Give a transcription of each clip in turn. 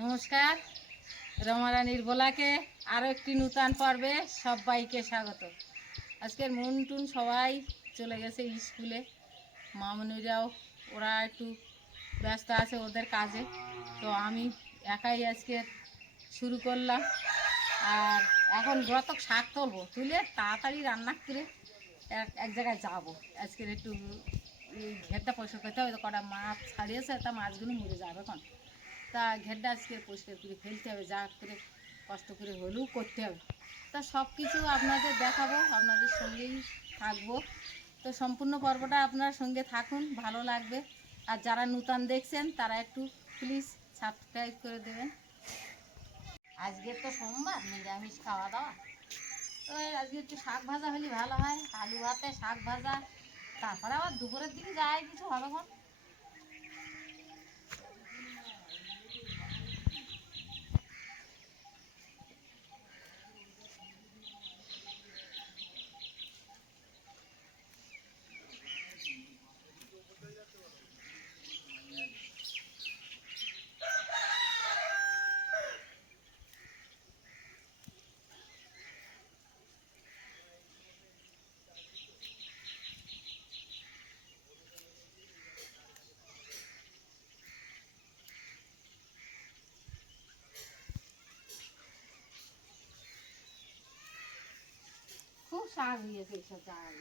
নমস্কার, রমারানীর বোলাকে আরও একটি নূতন পর্বে সবাইকে স্বাগত। আজকের মনটুন সবাই চলে গেছে স্কুলে, মামুনিরাও ওরা একটু ব্যস্ত আছে ওদের কাজে, তো আমি একাই আজকে শুরু করলাম। আর এখন ব্রতক শাক তুলে তাড়াতাড়ি রান্না করে এক জায়গায় যাবো। আজকের একটু ঘেরটা পরিষ্কার করতে হবে, কটা মাছ ছাড়িয়েছে, তা মাছগুলো মরে যাবে এখন, তা ঘেরটা আজকে পরিষ্কার করে ফেলতে হবে, যা করে কষ্ট করে হলেও করতে হবে। তা সব কিছু আপনাদের দেখাবো, আপনাদের সঙ্গেই থাকবো। তো সম্পূর্ণ পর্বটা আপনার সঙ্গে থাকুন, ভালো লাগবে। আর যারা নূতন দেখছেন তারা একটু প্লিজ সাবস্ক্রাইব করে দেবেন। আজকে তো সোমবার, নিরামিষ খাওয়া দাওয়া, তো আজকে একটু শাক ভাজা হলে ভালো হয়, আলু ভাতে শাক ভাজা, তারপরে আবার দুপুরের দিকে যায় কিছু হবে কোন। খুব শাক হয়েছে এইসব জায়গায়,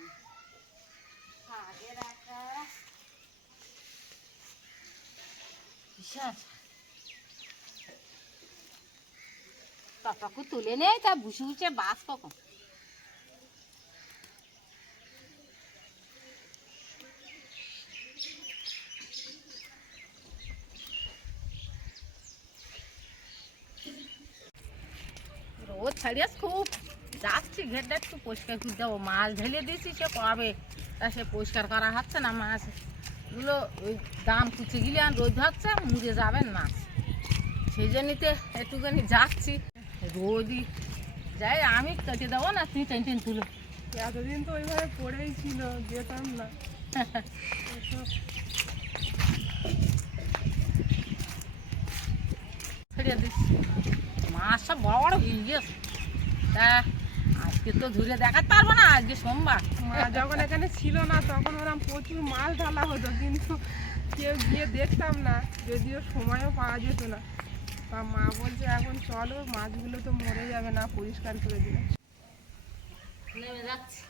শাকের একটা বিশাল ততটুকু তুলে নেই, তা বুসে বুসে বাস কখন। রোদ ছাড়িয়ে খুব যাচ্ছি, ঘেরটা একটু পরিষ্কার করে দেবো। মাছ ঢেলে দিয়েছি, সে কবে তা সে পরিষ্কার করা হচ্ছে না। মাছগুলো ওই দাম কুচে গেলে আর রোদ হচ্ছে, মুড়ে যাবেন মাছ, সেই জন্যতে একটুখানি যাচ্ছি। রোদই যাই, আমি কেটে দেবো না, তুই টেন তুলো। এতদিন তো ওইভাবে পড়েই ছিল, যেতাম না। ছেড়ে দিচ্ছি, মাছ সব বড় বড় ভিড় গিয়েছে। তা আজকে তো ধরে দেখাতে পারবো না, আজকে সোমবার। মা যখন এখানে ছিল না তখন ওরকম প্রচুর মাছ ঢালা হতো, কিন্তু কেউ গিয়ে দেখতাম না, যদিও সময়ও পাওয়া যেত না। তা মা বলছে এখন চলো, মাছগুলো তো মরে যাবে না, পরিষ্কার করে দিলে। নেমে যাচ্ছি।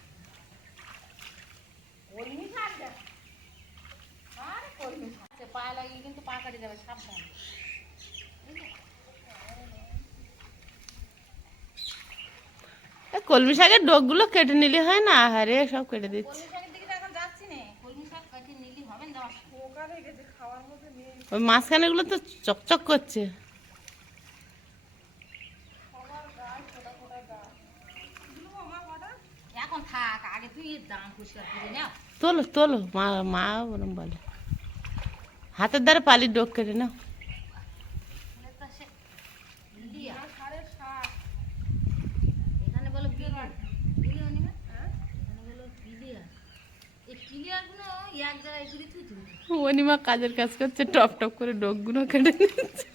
কলমি শাক দেখ, আরে কলমি শাক পায়ে লাগিয়ে কিন্তু পা কাটে যাবে, সাবধান। কলমি শাকের ডগগুলো কেটে নিলে হয় না, আহারে সব কেটে দিচ্ছে। কলমি শাকের দিকে তো এখন যাচ্ছি না, কলমি শাক কেটে নিলি হবে না, যাওয়ার সময়। পোকা হয়ে গেছে, খাওয়ার মধ্যে নেই। ওই মাঝখানেগুলো তো চকচক করছে। সবার গায়ে ফোটা ফোটা গাছ। এখন থাক, আগে তুই দাম পরিষ্কার করে নাও। তোলো তোলো, মা মা ওরম বলে, হাতের দ্বারা পালির ডগ কেটে নাও। সারের শাক। এখানে বলো বিলিয়া নিবে, এখানে বলো বিলিয়া। এই বিলিয়াগুলো এক জায়গায় করে তুই তুই অনিমা কাজের কাজ করছে, টপ টপ করে ডগগুলো কেটে নিচ্ছে।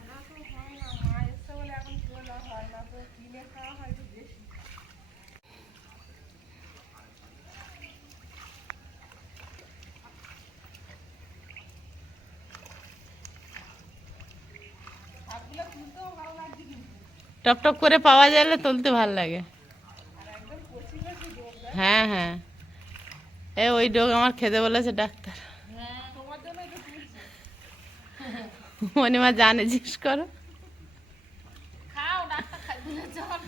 ওরা তো হয় না, মা এসছে বলে এখন তোলা হয় না, তো কিনে খাওয়া হয় তো বেশি। শাকগুলো তুলতেও ভালো লাগছে কিন্তু। টপ টপ করে পাওয়া গেলে তুলতে ভালো লাগে। আর একদম কচি কচি ডোক দেয়। হ্যাঁ হ্যাঁ, ওই ডগ আমার খেতে বলেছে ডাক্তার। তোমার জন্যই তো তুলছি। অনিমা জানে, জিজ্ঞেস করো। খাও, ডাক্তার খাই দিলে চল।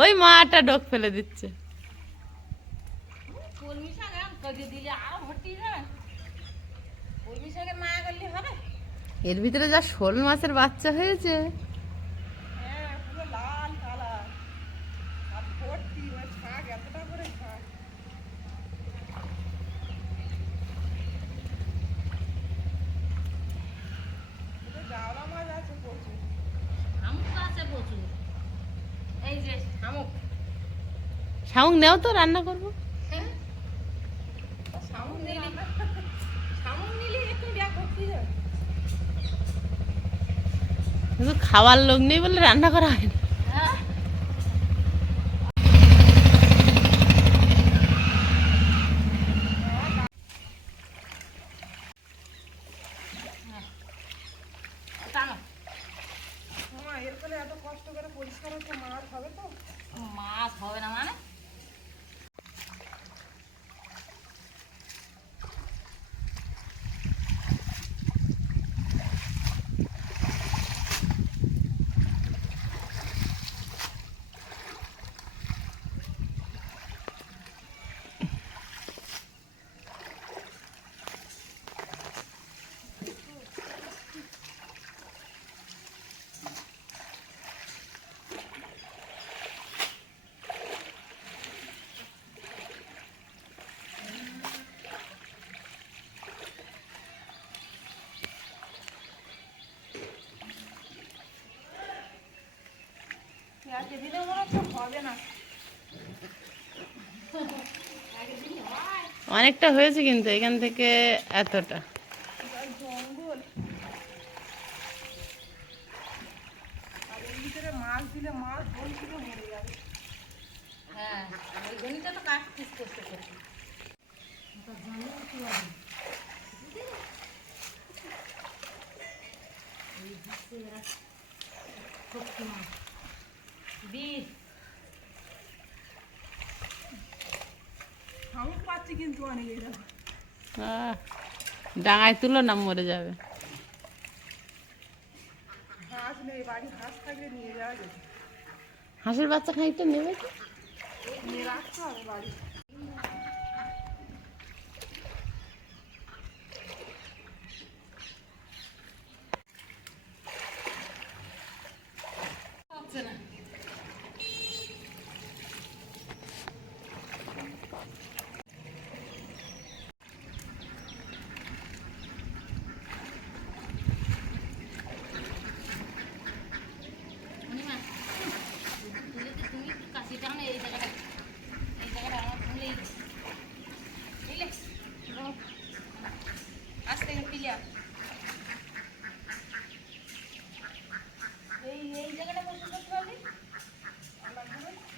ওই মাটা ডগ ফেলে দিচ্ছে। কলমি শাক এখন কেটে দিলে আরো ভর্তি যাবে, কলমি শাকের মায়া করলে হবে। এর ভিতরে যা শোল মাছের বাচ্চা হয়েছে, হ্যাঁ, পুরো লাল কালার আর ভর্তি, ওই শাক এতটা করে শাক। এটা জাওলা মাছ আছে প্রচুর। শামুক আছে প্রচুর, এই যে শামুক। শামুক নেও তো, রান্না করবো। হ্যাঁ, শামুক নিলে একটু ব্যাগ ভর্তি যাবে। কিন্তু খাওয়ার লোক নেই বলে রান্না করা হয় না। হ্যাঁ টানো। এরপরে এত কষ্ট করে পরিষ্কার হচ্ছে, মাছ হবে তো? মাছ হবে না মানে? পেঁয়াজে দিলে মনে হচ্ছে হবে না। অনেকটা হয়েছে কিন্তু এখান থেকে এতটা। জঙ্গল, আর এর ভিতরে মাছ দিলে মাছ জল থেকে মরে যাবে। হ্যাঁ ওই জন্যটা তো কাঠ পিস করতে করতে বীর শামুক পাচ্ছি কিন্তু অনেক। এই দেখো, ডাঙায় তুলো না মরে যাবে। হাঁস নেই, বাড়ি হাঁস থাকলে নিয়ে যাওয়া যেত, হাঁসের বাচ্চা খানিকটা নেবে তো। নিয়ে রাখতে হবে বাড়ি। হচ্ছে না। অনিমা, তুমি একটু কাশি টানো এই জায়গাটা আমার ভুলেই গেছে। বুঝলে? আস্তে ক্লিয়ার। এই জায়গাটা বসে করতে পারবি?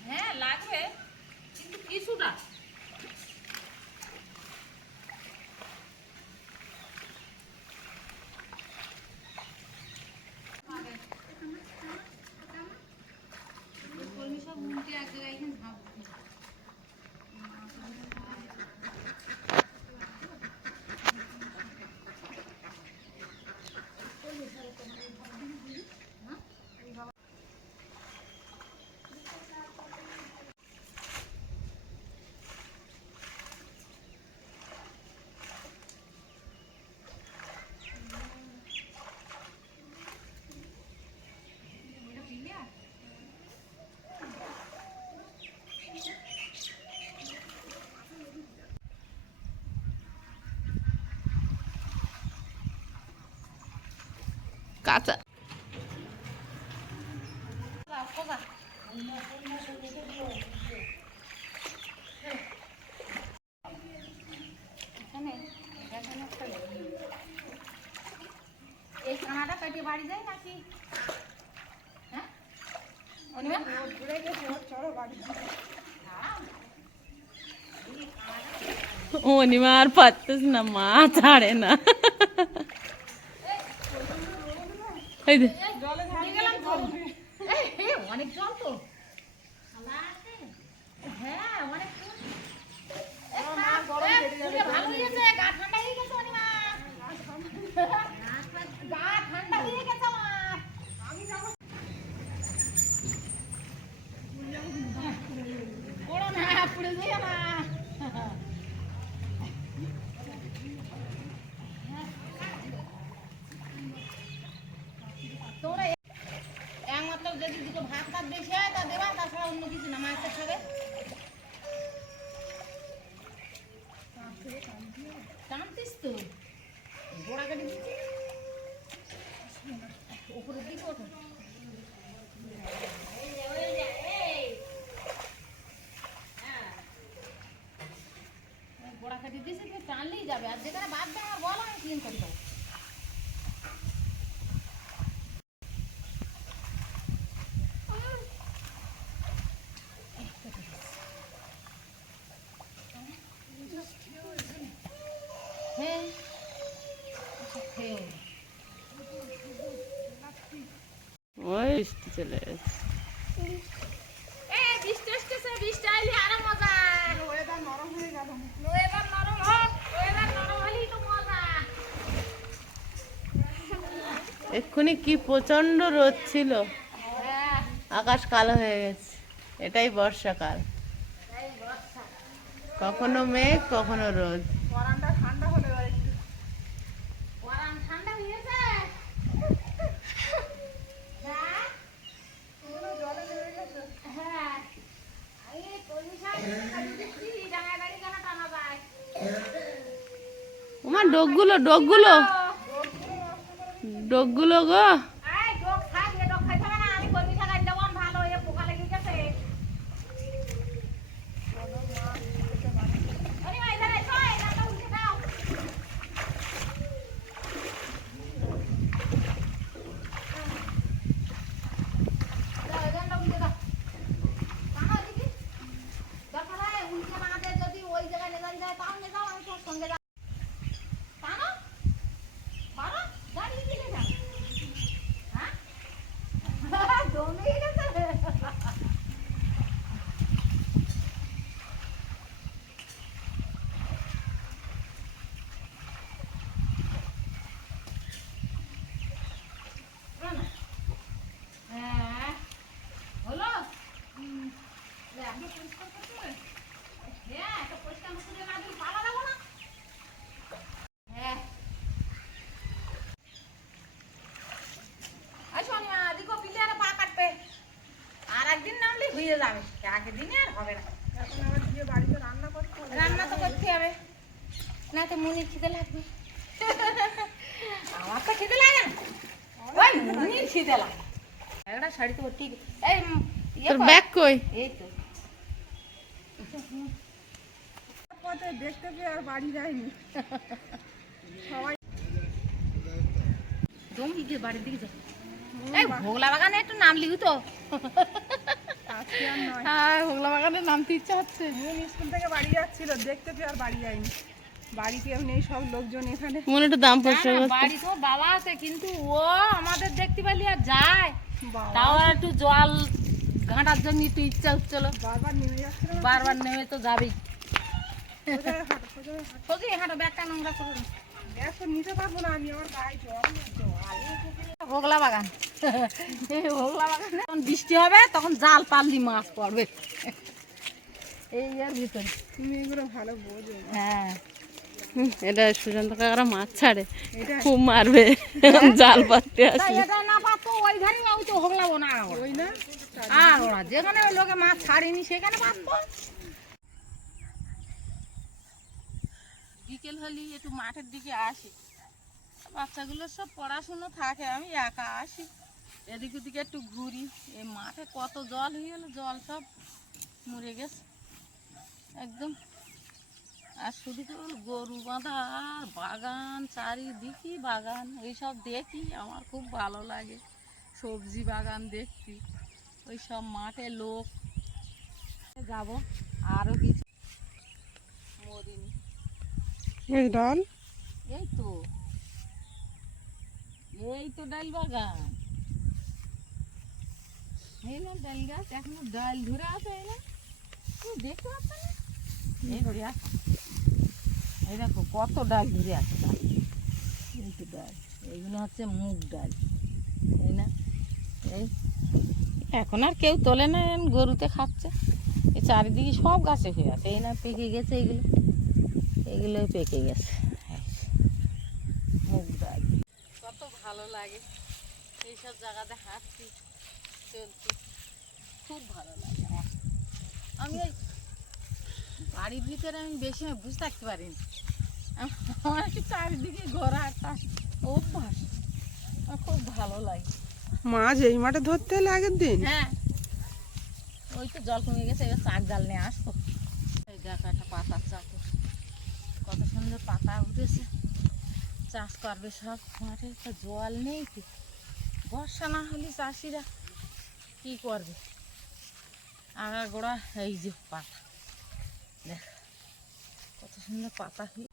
হ্যাঁ লাগবে, কিন্তু কিছুটা। কর্মী সব উল্টে এক জায়গায় এখানে ঝাঁপ। কাঁচা এই কানাটা কাটিয়ে বাড়ি যায় নাকি? হ্যাঁ অনিমা, ঘুরে গেছে, চলো বাড়ি। অনিমা আর পারতেছ না, মা ছাড়ে না। এই যে জলে দিয়ে গেলাম তো। অনেক জল তো। হ্যাঁ অনেক জল। ভালো হয়ে গেছে, গা ঠান্ডা হয়ে গেছে অনিমা। গা ঠান্ডা হয়ে গেছে আমার। পড়ো না, পড়ে যেও না। তোমরা একমাত্র যদি দুটো ভাত টাত বেশি হয় তা দেবা, তাছাড়া অন্য কিছু না, মাছ খাবে। টানতিস তো, গোড়া কেটে দিচ্ছি উপরের দিকে ওঠো। গোড়া কেটে দিয়েছি, তুমি টানলেই যাবে, আর যেখানে বাদ দেয় আমার বলো, আমি ক্লিন করে দেবো। চলে গেছে। বৃষ্টি আসতেছে, বৃষ্টি আইলে আরো মজা। ওয়েদার নরম হয়ে গেল। ওয়েদার নরম হোক, ওয়েদার নরম হলেই তো মজা। এক্ষুনি কি প্রচন্ড রোদ ছিল, হ্যাঁ, আকাশ কালো হয়ে গেছে। এটাই বর্ষাকাল, এই বর্ষা। কখনো মেঘ কখনো রোদ। পরানটা ঠান্ডা হলে এবার একটু। পরান ঠান্ডা হয়েছে। হ্যাঁ, পুরো জলে নেমে গেছে। হ্যাঁ। আমি এই কলমি শাক দেখছি, ডাঙায় দাঁড়িয়ে কেন টানা যায়? আমার ডগগুলো ডগগুলো ডগগুলো গো, এই ডোক খাই, এ ডোক খাইতে হবে না। আমি কলমি শাক আনতে যাবো, ভালো এ পোকা লেগে গেছে। ওরে ভাই, এখানে এসো, এই ডালটা উল্টে দাও। দাও, এই ডালটা উল্টে দাও। টানো এদিকে। দরকার হয় উল্টে না দে, যদি ওই জায়গায় নিয়ে যায় তাও নিয়ে যাও, আমি তোর সঙ্গে যাবো। টানো, বাড়ো, দাঁড়িয়ে দিলে না। হ্যাঁ? দমেই গেছে। হ্যাঁ, হলো? লে, আমি পরিষ্কার করতে হবে? হ্যাঁ, তো পরিষ্কার করে না দিলে পালা যাবো না। হ্যাঁ। আচ্ছা, অনিমা, দেখো পিলিয়ারে পা কাটবে। আর একদিন নামলে হয়ে যাবে, একদিনে আর হবে না। এখন আবার গিয়ে বাড়িতে রান্না করতে হবে। রান্না তো করতে হবে, না তো মুনির খিদে লাগবে। আমার তো খিদে লাগে না, ওই মুনির খিদে লাগে। একটা শাড়ি তো ঠিক এই ইয়ে তোর কর। ব্যাগ কই? এই তো পথে দেখতে পেয়ে আর বাড়ি যায়নি সবাই। জমি গিয়ে বাড়ির দিকে যাও। এই ভোগলা বাগানে একটু নাম লিখি তো। আজকে আর নয়। হ্যাঁ, ভোগলা বাগানে নামতে ইচ্ছা হচ্ছে। মন স্কুল থেকে বাড়ি যাচ্ছিল, দেখতে পেয়ে আর বাড়ি যায়নি। বাড়ি কেউ নেই, সব লোকজন এখানে। মনে একটু দাম না, পয়সা না, বাড়ি তো বাবা আছে, কিন্তু ও আমাদের দেখতে পেলে আর যায়। বাবা তাও আর একটু জল ঘাঁটার জন্য একটু ইচ্ছা হচ্ছিল। বারবার নেমে যাচ্ছিল না। বারবার নেমে তো যাবেই। কোথায় হাঁটো, কোথায় হাঁটো? সোজি হাঁটো, ব্যাগটা নোংরা করে দাও। ব্যাগ তো নিতে পারবো না আমি, আমার গায়ে জল ভোগলা বাগান, এই ভোগলা বাগানে যখন বৃষ্টি হবে তখন জাল পাললি মাছ পড়বে এই এর ভিতরে। তুমি এগুলো ভালো বোঝো। হ্যাঁ, এটা সুশান্ত কাকারা মাছ ছাড়ে, এটা খুব মারবে জাল পাততে তা আসলে। এটা না পাতো ওই ধারে ওই তো ভোগলা বোনা ওই না আর ওরা যেখানে লোকে মাছ ছাড়েনি সেখানে পাতবো। বিকেল হলে একটু মাঠের দিকে আসি, বাচ্চাগুলো সব পড়াশুনো থাকে, আমি একা আসি, এদিক ওদিকে একটু ঘুরি। এই মাঠে কত জল হয়ে গেল, জল সব মরে গেছে একদম। আর শুধু কেবল গরু বাঁধা আর বাগান, চারিদিকে বাগান, এইসব দেখি আমার খুব ভালো লাগে। সবজি বাগান দেখছি, ওই সব মাঠে লোক যাব। আরও কিছু মরিনি, এই ডাল এই তো ডাল বাগান, এই না ডাল গাছ, এখনো ডাল ধরে আছে। এই না তুমি দেখতে পাচ্ছ না, এই ধরে আছে, এই দেখো কত ডাল ধরে আছে। ডাল, এই তো ডাল, এইগুলো হচ্ছে মুগ ডাল। এই না, এই এখন আর কেউ তোলে না, গরুতে খাচ্ছে। এই চারিদিকে সব গাছে হয়ে আছে, এই না পেকে গেছে, এগুলো পেকে গেছে। মুগ ডাল কত ভালো লাগে, এইসব জায়গাতে হাঁটছি, চলছি, খুব ভালো লাগে আমার। আমি ওই বাড়ির ভিতরে আমি বেশি বুঝতে থাকতে পারিনি, আমার একটু চারিদিকে ঘোরা একটা অভ্যাস, আমার খুব ভালো লাগে। মাছ এই মাঠে ধরতে এলে আগের দিন। হ্যাঁ, ওই তো জল কমে গেছে, এবার চাক জাল নিয়ে আসবো। এই দেখো একটা পাতার চাকে কত সুন্দর পাতা উঠেছে, চাষ করবে সব মাঠে, তো জল নেই তো, বর্ষা না হলে চাষিরা কি করবে। আগাগোড়া এই যে পাতা, দেখ কত সুন্দর পাতা হয়ে।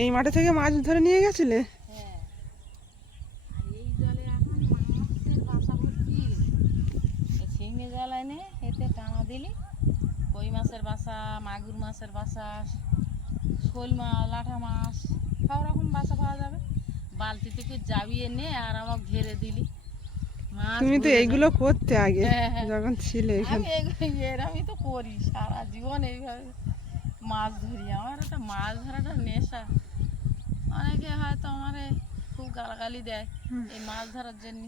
এই মাঠে থেকে মাছ ধরে নিয়ে গেছিলে? হ্যাঁ, আর এই জলে এখন জাল এনে এতে টানা দিলি কই মাছের বাসা, মাগুর মাছের বাসা, শোল মাছ, লাঠা মাছ সব রকম বাসা পাওয়া যাবে। বালতি থেকে জাবিয়ে নে আর আমাকে ঘেরে দিলি মাছ তুমি তো ভরে এইগুলো করতে আগে হ্যাঁ, হ্যাঁ। যখন ছিলে এখানে। এরমই তো করি সারা জীবন এইভাবে মাছ ধরি। আমার একটা মাছ ধরাটা নেশা। অনেকে হয়তো আমারে খুব গালাগালি দেয় এই মাছ ধরার জন্য,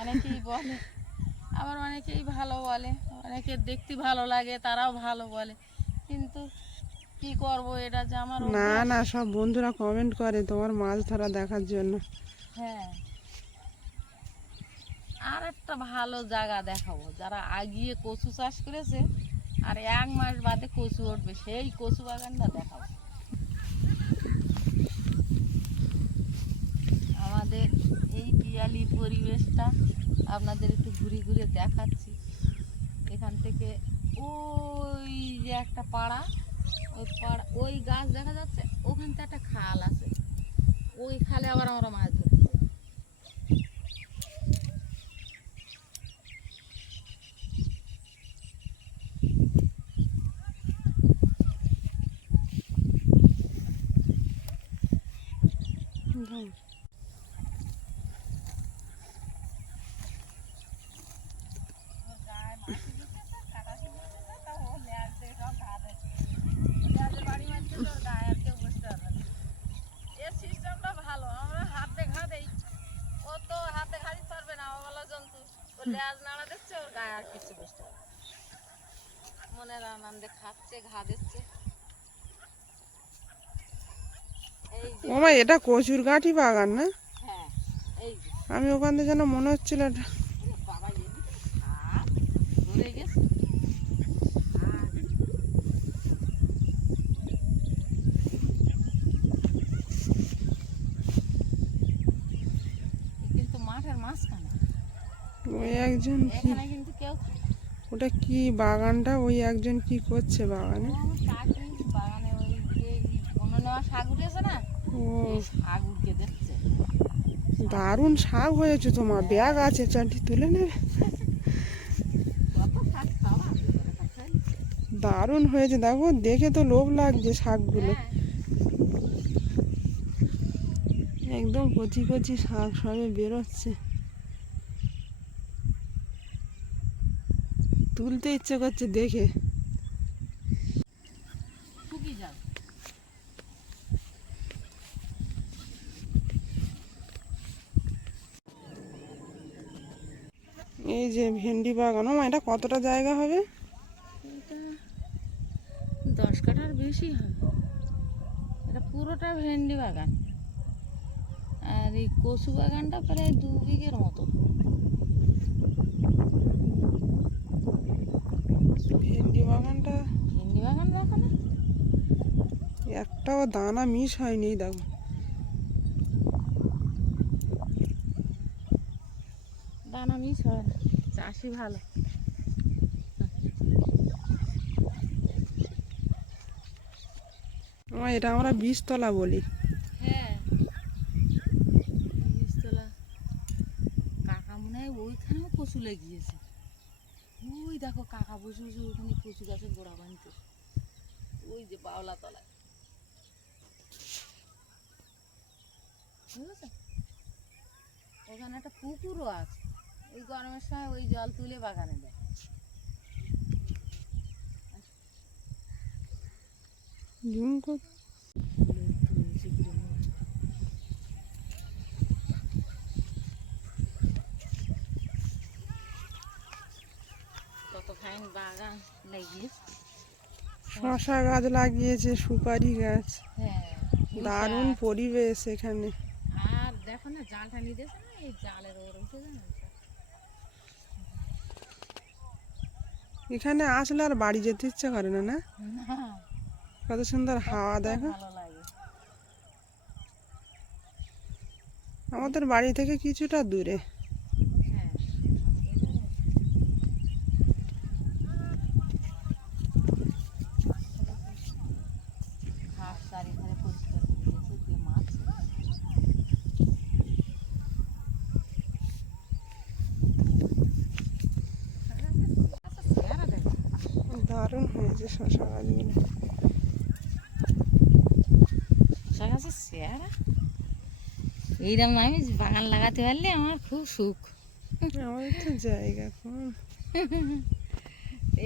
অনেকেই বলে, আবার অনেকেই ভালো বলে, অনেকে দেখতে ভালো লাগে তারাও ভালো বলে, কিন্তু কি করব, এটা যে আমার না অভ্যাস। না, সব বন্ধুরা কমেন্ট করে তোমার মাছ ধরা দেখার জন্য। হ্যাঁ, আর একটা ভালো জায়গা দেখাবো, যারা আগিয়ে কচু চাষ করেছে আর 1 মাস বাদে কচু উঠবে, সেই কচু বাগানটা দেখাবো। আমাদের এই পিয়ালি পরিবেশটা আপনাদের একটু ঘুরে ঘুরে দেখাচ্ছি। এখান থেকে ওই যে একটা পাড়া, ওই গাছ দেখা যাচ্ছে, ওখানটা একটা খাল আছে, ওই খালে আবার আমরা মাছ ধরতে যাই। এর সিস্টেমটা ভালো, আমরা হাতে ঘাদেই, ও তো হাতে ঘাড়ি পারবে না, অবলা জন্তু, ও লেজ নাড়া দিচ্ছে, ওর গায়ে আর কিছু বুঝতে পারবে না। মনের আনন্দে খাচ্ছে, ঘা দিচ্ছে। এই যে ওমা, এটা কচুর গাঠি বাগান না? হ্যাঁ, এই যে আমি ওখান থেকে যেন মনে হচ্ছিল এটা। ওরে বাবা, এদিকে সাপ ধরে গেছে। কিন্তু মাঠের মাঝখানে, ওই একজন কি, এখানে কিন্তু কেউ থাকে না। ওটা কি বাগানটা, ওই একজন কি করছে ও বাগানে? আমার শাক নিয়েছি বাগানে, ওই যে অন্য নেওয়া শাক উঠেছে না, ও, এই শাক উঠকে দেখছে। দারুণ শাক হয়েছে তোমার, ব্যাগ আছে, চারটি তুলে নেবে। কত শাক খাওয়া ভিতরে খাচ্ছে। দারুণ হয়েছে, দেখো দেখে তো লোভ লাগছে শাকগুলো। হ্যাঁ, একদম কচি কচি শাক সবে বেরোচ্ছে, তুলতে ইচ্ছে করছে দেখে। শুকিয়ে যাও। এই যে ভেন্ডি বাগান, ও মা, এটা কতটা জায়গা হবে? এটা 10 কাঠার বেশি হবে। এটা পুরোটা ভেন্ডি বাগান, আর এই কচু বাগানটা প্রায় 2 বিঘের মতো। ভেন্ডি বাগানটা ভেন্ডি বাগান দেখো না, একটাও দানা মিস হয়নি, এই দেখো। দানা মিস হয় না, চাষি ভালো। এটা আমরা বীজতলা বলি। হ্যাঁ, বীজতলা। কাকা মনে হয় ওইখানেও কচু লেগিয়েছে, ওই দেখো কাকা বসে বসে ওখানে কচু গাছের গোড়া বানতে, ওই যে বাওলা তলায়, বুঝেছো? ওখানে একটা পুকুরও আছে, ওই গরমের সময় ওই জল তুলে বাগানে দেয়। জুম কর। কত ফাইন বাগান লাগিয়েছে। শশা গাছ লাগিয়েছে, সুপারি গাছ, হ্যাঁ, দারুণ পরিবেশ এখানে। আর দেখো না জালটা নিতেছে না, এই জালের ওর উঠে যায় না। এখানে আসলে আর বাড়ি যেতে ইচ্ছে করে না, না? না, কত সুন্দর হাওয়া, কত দেখো। ভালো লাগে। আমাদের বাড়ি থেকে কিছুটা দূরে। হ্যাঁ, ঘাস চারিধারে পরিষ্কার করে দিয়েছে, দিয়ে মাছ দারুণ হয়েছে শশা গাছগুলো। শশা গাছের চেহারা এইরকম আমি বাগান লাগাতে পারলে আমার খুব সুখ। আমাদের তো জায়গা কম।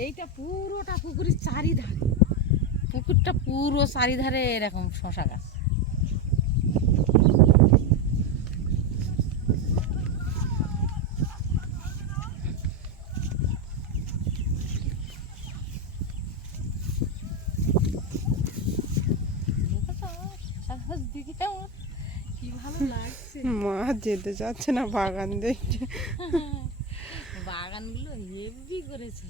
এইটা পুরোটা পুকুরের চারিধারে, পুকুরটা পুরো চারিধারে এরকম শশা গাছ। কি ভালো লাগছে, মা যেতে চাচ্ছে না বাগান দেখতে। বাগানগুলো হেভি করেছে।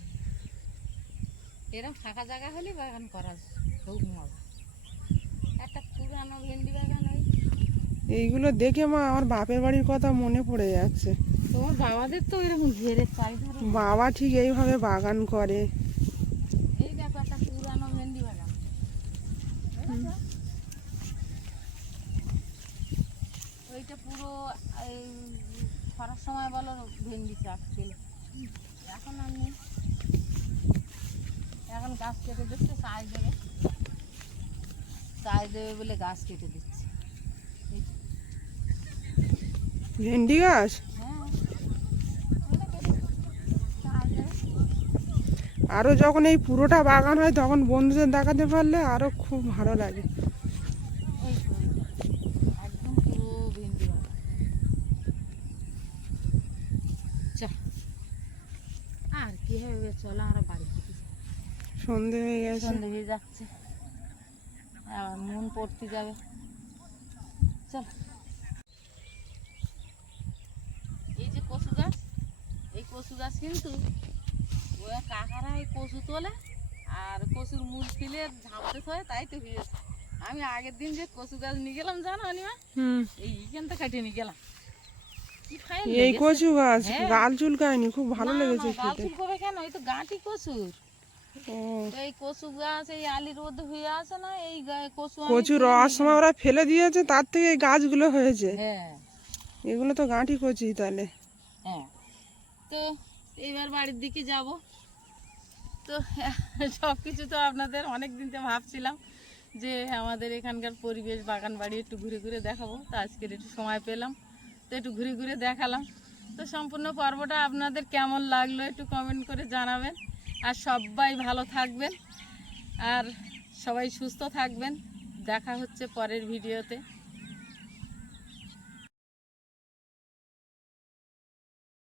এরকম ফাঁকা জায়গা হলে বাগান করা খুব মজা। একটা পুরানো ভেন্ডি বাগান, ওই এইগুলো দেখে মা আমার বাপের বাড়ির কথা মনে পড়ে যাচ্ছে। তোমার বাবাদের তো এরকম ঘেরে চারিধারে। বাবা ঠিক এইভাবে বাগান করে। এই দেখো একটা পুরানো ভেন্ডি বাগান। ওইটা পুরো এই খরার সময় বলো ভেন্ডি চাষ ছিল, এখন আর নেই। এখন গাছ কেটে দিচ্ছে, চাষ দেবে, চাষ দেবে বলে গাছ কেটে দিচ্ছে। ভেন্ডি গাছ হ্যাঁ, ওটা কেটে চাষ দেবে। আরো যখন এই পুরোটা বাগান হয় তখন বন্ধুদের দেখাতে পারলে আরো খুব ভালো লাগে। এই তো একদম পুরো ভেন্ডি বাগান। চল আর কি হবে, চলো আমরা বাড়ি থেকে যাই। সন্ধে হয়ে গেছে। সন্ধে হয়ে যাচ্ছে, আবার মন পড়তে যাবে। চল, এই যে কচু গাছ, এই কচু গাছ কিন্তু ওই কাকারা এই কচু তোলে আর কচুর মূল ফেলে ঝাঁপতে হয়, তাই তো হয়েছে। আমি আগের দিন যে কচু গাছ নিয়ে গেলাম জানো অনিমা, এইখানটা কাটিয়ে নিয়ে গেলাম। কি ফাইন এই কচু গাছ হ্যাঁ। গাল চুলকায়নি, খুব ভালো লেগেছে গাল খেতে। চুলকবে কেন, এই তো গাঁটি কচুর। ও, এই কচু গাছ এই আলির মধ্যে হয়ে আছে না, এই কচু আমি কচু তুলে রস নিয়ে সময় ওরা ফেলে দিয়েছে, তার থেকে এই গাছগুলো হয়েছে। গেলাম। হ্যাঁ এগুলো তো গাঁটি কচি তাহলে। হ্যাঁ, তো এইবার বাড়ির দিকে যাব। তো সব কিছু তো আপনাদের অনেক দিন তো ভাবছিলাম যে আমাদের এখানকার পরিবেশ বাগান বাড়ি একটু ঘুরে ঘুরে দেখাবো, তো আজকের একটু সময় পেলাম তো একটু ঘুরে ঘুরে দেখালাম। তো সম্পূর্ণ পর্বটা আপনাদের কেমন লাগলো একটু কমেন্ট করে জানাবেন। আর সবাই ভালো থাকবেন আর সবাই সুস্থ থাকবেন। দেখা হচ্ছে পরের ভিডিওতে।